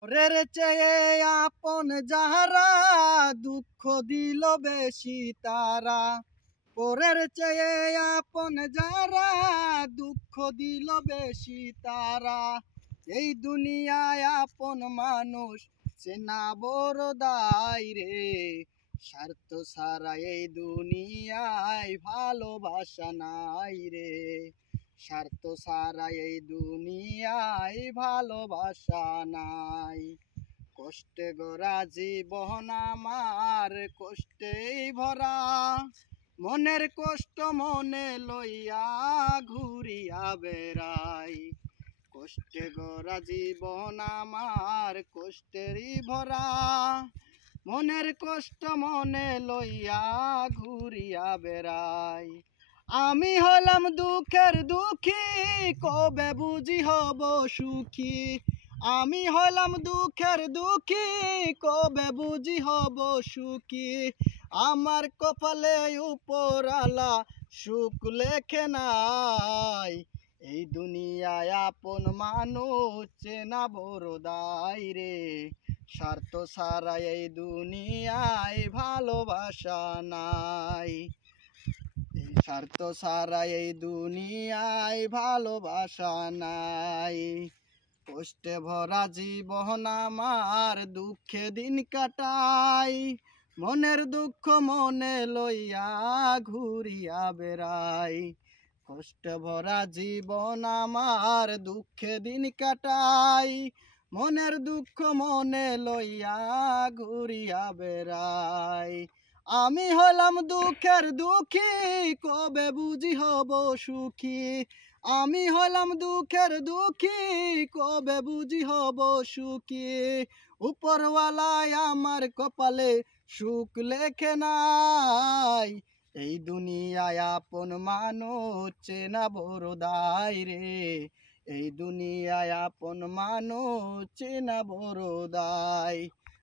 পরের চেয়ে আপন যাহারা, দুঃখ দিল বেশি তারা। পরের চেয়ে আপন যারা, দুঃখ দিল বেশি তারা। এই দুনিয়ায় আপন মানুষ চেনা বড় দায় রে। স্বার্থ ছাড়া এই দুনিয়ায় ভালোবাসা নাই রে। স্বার্থ ছাড়া এই দুনিয়ায় ভালোবাসা নাই। কষ্টে গড়া জীবন আমার কষ্টেই ভরা। মনের কষ্ট মনে লইয়া ঘুরিয়া বেড়াই। কষ্টে গড়া জীবন আমার কষ্টেরই ভরা। মনের কষ্ট মনে লইয়া ঘুরিয়া বেড়াই। আমি হলাম দুঃখের দুঃখী, কবে বুঝি হব সুখী। আমি হলাম দুঃখের দুঃখী, কবে বুঝি হব সুখী। আমার কপালে উপরালা সুখ লেখে নাই। এই দুনিয়ায় আপন মানুষ চেনা বড় দায় রে। স্বার্থ ছাড়া এই দুনিয়ায় ভালোবাসা নাই। স্বার্থ ছাড়া এই দুনিয়ায় ভালোবাসা নাই। কষ্টে ভরা জীবন আমার দুঃখে দিন কাটাই। মনের দুঃখ মনে লইয়া ঘুরিয়া বেড়াই। কষ্টে ভরা জীবন আমার দুঃখে দিন কাটাই। মনের দুঃখ মনে লইয়া ঘুরিয়া বেড়াই। আমি হলাম দুঃখের দুঃখী, কবে বুঝি হব সুখী। আমি হলাম দুঃখের দুঃখী, কবে বুঝি হব সুখী। উপরওয়ালায় আমার কপালে সুখ লেখে নাই। এই দুনিয়ায় আপন মানুষ চেনা বড় দায় রে। এই দুনিয়ায় আপন মানুষ চেনা বড় দায়।